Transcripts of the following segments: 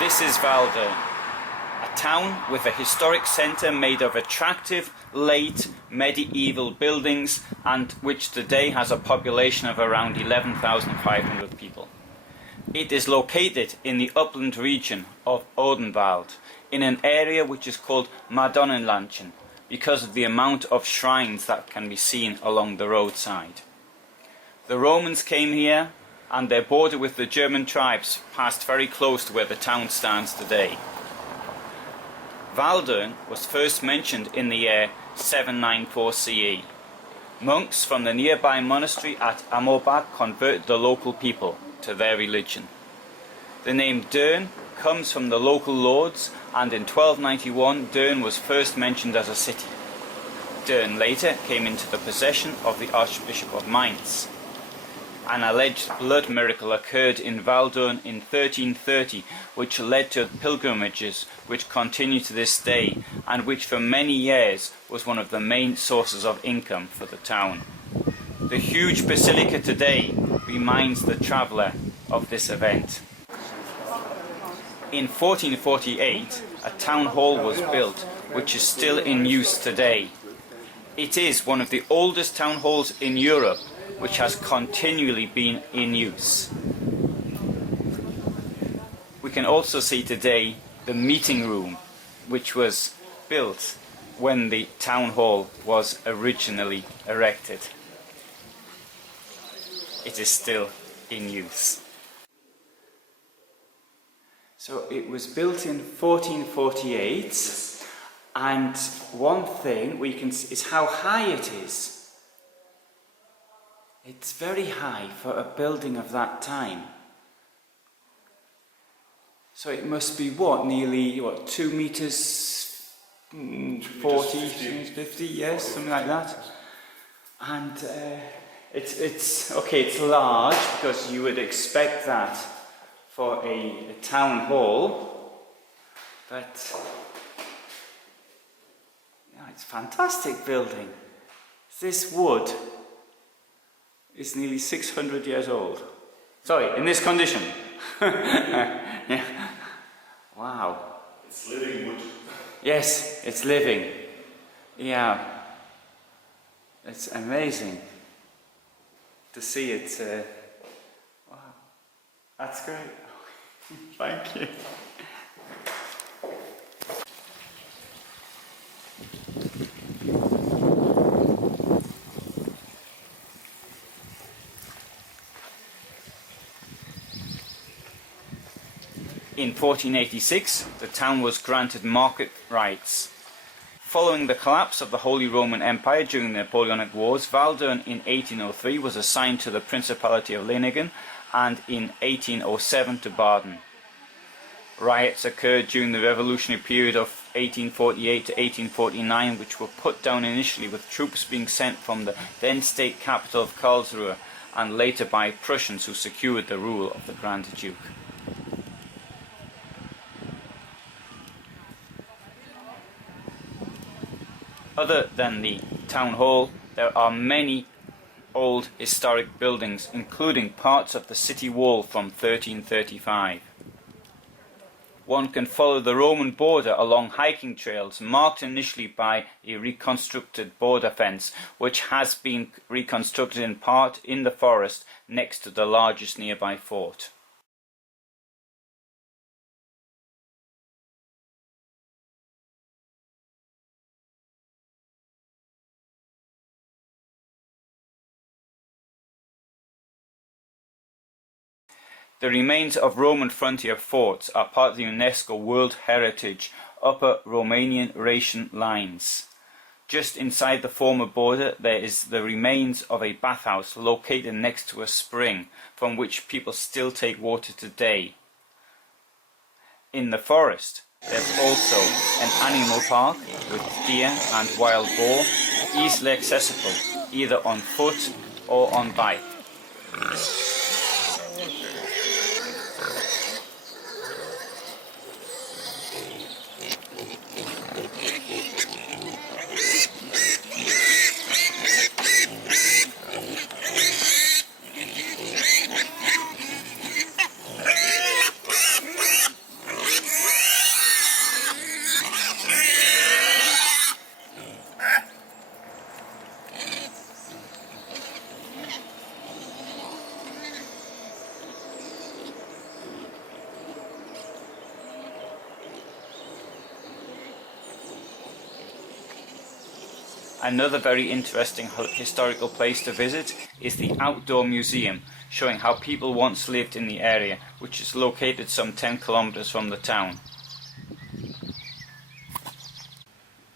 This is Walldürn, a town with a historic centre made of attractive late medieval buildings and which today has a population of around 11,500 people. It is located in the upland region of Odenwald, in an area which is called Madonnenländchen because of the amount of shrines that can be seen along the roadside. The Romans came here, and their border with the German tribes passed very close to where the town stands today. Walldürn was first mentioned in the year 794 CE. Monks from the nearby monastery at Amorbach converted the local people to their religion. The name Dürn comes from the local lords, and in 1291 Dürn was first mentioned as a city. Dürn later came into the possession of the Archbishop of Mainz. An alleged blood miracle occurred in Walldürn in 1330, which led to pilgrimages which continue to this day, and which for many years was one of the main sources of income for the town. The huge basilica today reminds the traveller of this event. In 1448, a town hall was built, which is still in use today. It is one of the oldest town halls in Europe, which has continually been in use. We can also see today the meeting room, which was built when the town hall was originally erected. It is still in use. So it was built in 1448, and one thing we can see is how high it is. It's very high for a building of that time. So it must be nearly 2 meters 40, 50, yes, something like that. And it's large because you would expect that for a town hall, but yeah, it's a fantastic building. This wood is nearly 600 years old. Sorry, in this condition. Yeah. Wow. It's living wood. Yes, it's living. Yeah. It's amazing to see it. Wow. That's great. Thank you. In 1486, the town was granted market rights. Following the collapse of the Holy Roman Empire during the Napoleonic Wars, Walldürn in 1803 was assigned to the Principality of Leiningen, and in 1807 to Baden. Riots occurred during the revolutionary period of 1848 to 1849, which were put down initially with troops being sent from the then state capital of Karlsruhe, and later by Prussians who secured the rule of the Grand Duke. Other than the town hall, there are many old historic buildings, including parts of the city wall from 1335. One can follow the Roman border along hiking trails marked initially by a reconstructed border fence, which has been reconstructed in part in the forest next to the largest nearby fort. The remains of Roman frontier forts are part of the UNESCO World Heritage Upper Romanian-Raetian lines. Just inside the former border there is the remains of a bathhouse located next to a spring from which people still take water today. In the forest there's also an animal park with deer and wild boar, easily accessible either on foot or on bike. Another very interesting historical place to visit is the Outdoor Museum, showing how people once lived in the area, which is located some 10 kilometers from the town.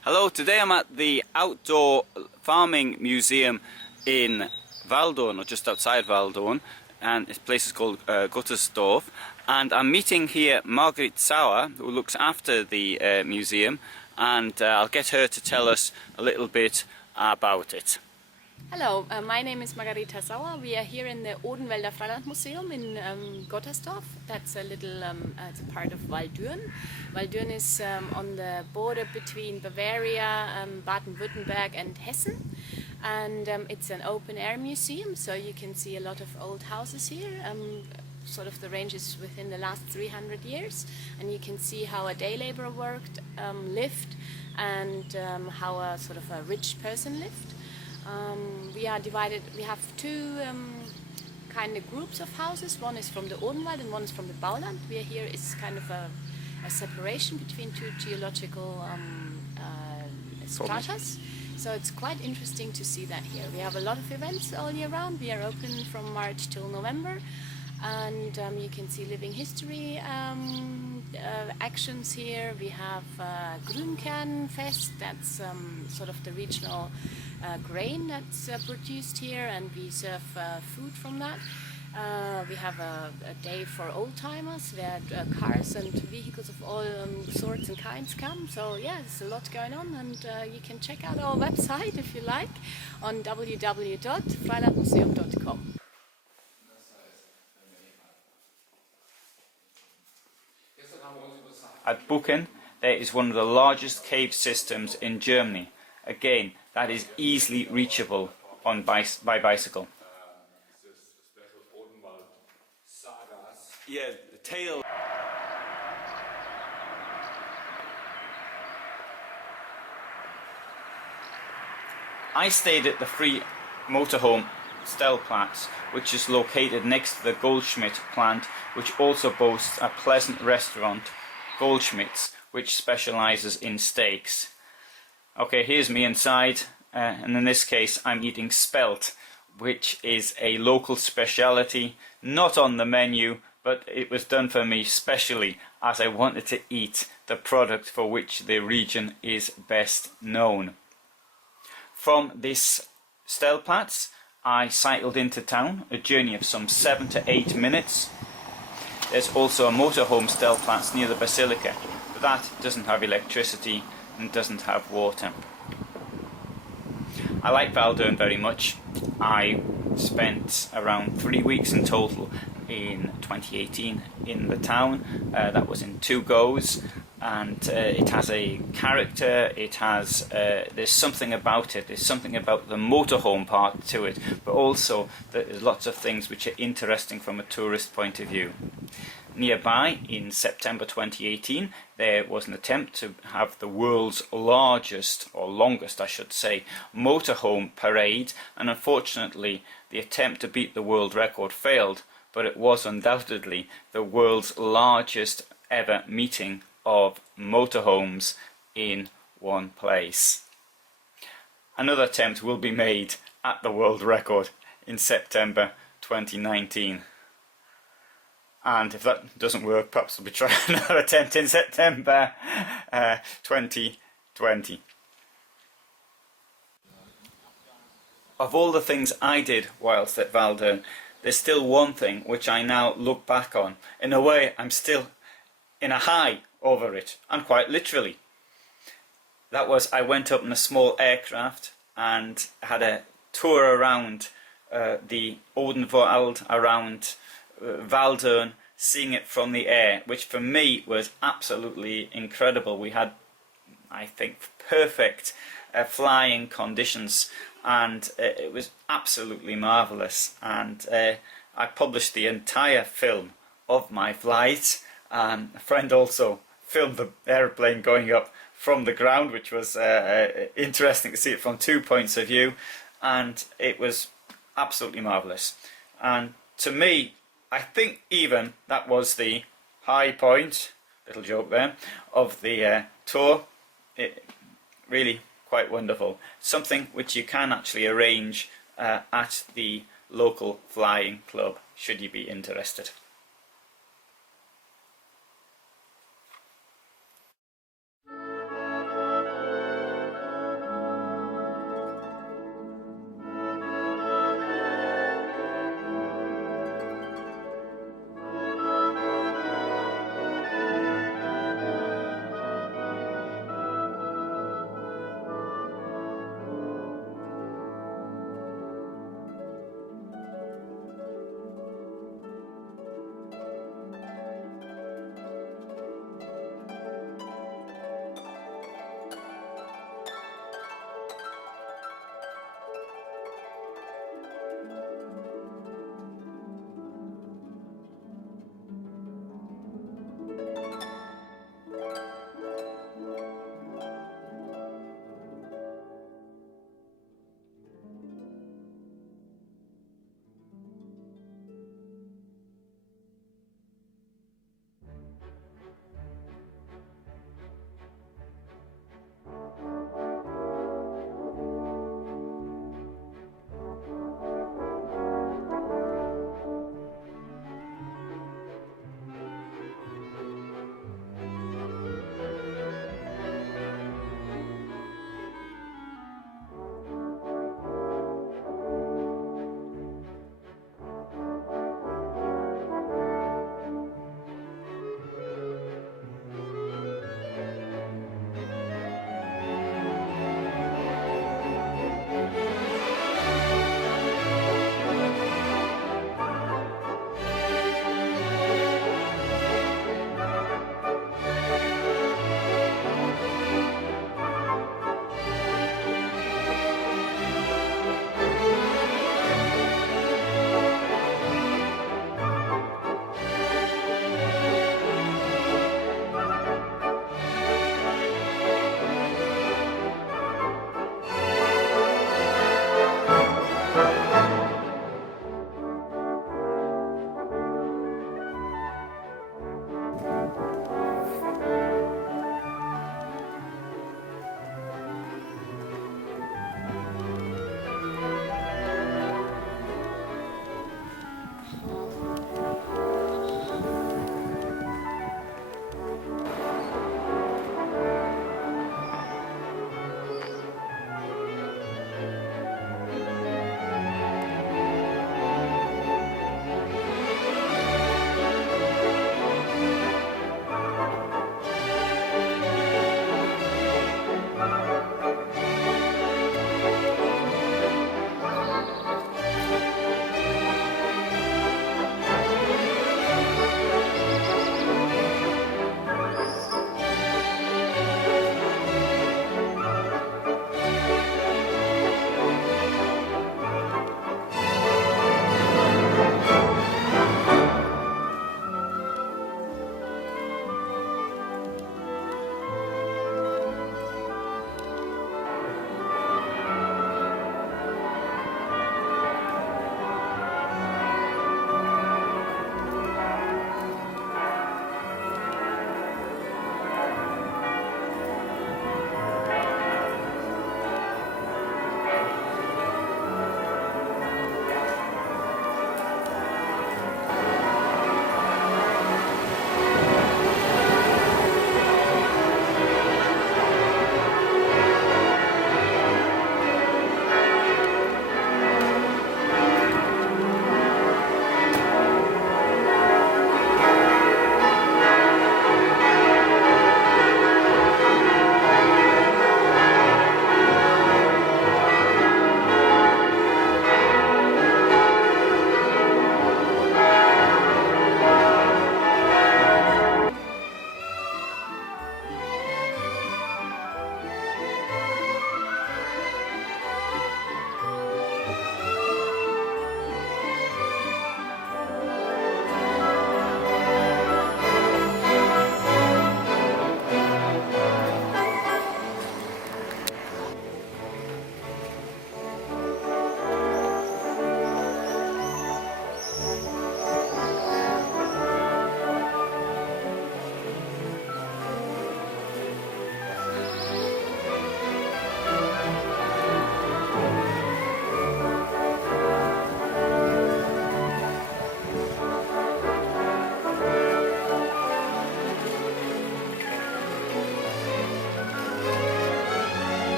Hello, today I'm at the Outdoor Farming Museum in Walldürn, or just outside Walldürn, and this place is called Guttersdorf, and I'm meeting here Margrit Sauer, who looks after the museum, and I'll get her to tell us a little bit about it. Hello, my name is Margarita Sauer. We are here in the Odenwälder Freilandmuseum in Gottersdorf. That's a little it's a part of Walldürn. Walldürn is on the border between Bavaria, Baden-Württemberg and Hessen. And it's an open-air museum, so you can see a lot of old houses here. Sort of the range is within the last 300 years. And you can see how a day laborer worked, lived, and how a sort of a rich person lived. We are divided, we have two kind of groups of houses. One is from the Odenwald and one is from the Bauland. We are here is kind of a separation between two geological stratas. So it's quite interesting to see that here. We have a lot of events all year round. We are open from March till November. And you can see living history actions here. We have Grünkernfest, that's sort of the regional grain that's produced here, and we serve food from that. We have a day for old-timers where cars and vehicles of all sorts and kinds come. So yeah, there's a lot going on, and you can check out our website if you like on www.freilandmuseum.com. At Buchen, there is one of the largest cave systems in Germany. Again, that is easily reachable by bicycle. Yeah, the tail. I stayed at the free motorhome Stellplatz, which is located next to the Goldschmidt plant, which also boasts a pleasant restaurant, Goldschmidt's, which specializes in steaks. Okay, here's me inside, and in this case I'm eating spelt, which is a local speciality, not on the menu, but it was done for me specially as I wanted to eat the product for which the region is best known. From this Stellplatz, I cycled into town, a journey of some 7 to 8 minutes. There's also a motorhome Stellplatz near the basilica, but that doesn't have electricity and doesn't have water. I like Walldürn very much. I spent around 3 weeks in total in 2018 in the town. That was in 2 goes, and it has a character. It has there's something about it. There's something about the motorhome part to it, but also there's lots of things which are interesting from a tourist point of view. Nearby, in September 2018, there was an attempt to have the world's largest, or longest I should say, motorhome parade, and unfortunately the attempt to beat the world record failed, but it was undoubtedly the world's largest ever meeting of motorhomes in one place. Another attempt will be made at the world record in September 2019. And if that doesn't work, perhaps we'll be trying another attempt in September 2020. Of all the things I did whilst at Walldürn, there's still one thing which I now look back on. In a way, I'm still in a high over it, and quite literally. That was, I went up in a small aircraft and had a tour around the Odenwald, around Walldürn, seeing it from the air, which for me was absolutely incredible. We had, I think, perfect flying conditions, and it was absolutely marvellous. And I published the entire film of my flight, and a friend also filmed the aeroplane going up from the ground, which was interesting to see it from 2 points of view, and it was absolutely marvellous. And to me, I think even that was the high point, little joke there, of the tour. It really quite wonderful. Something which you can actually arrange at the local flying club, should you be interested.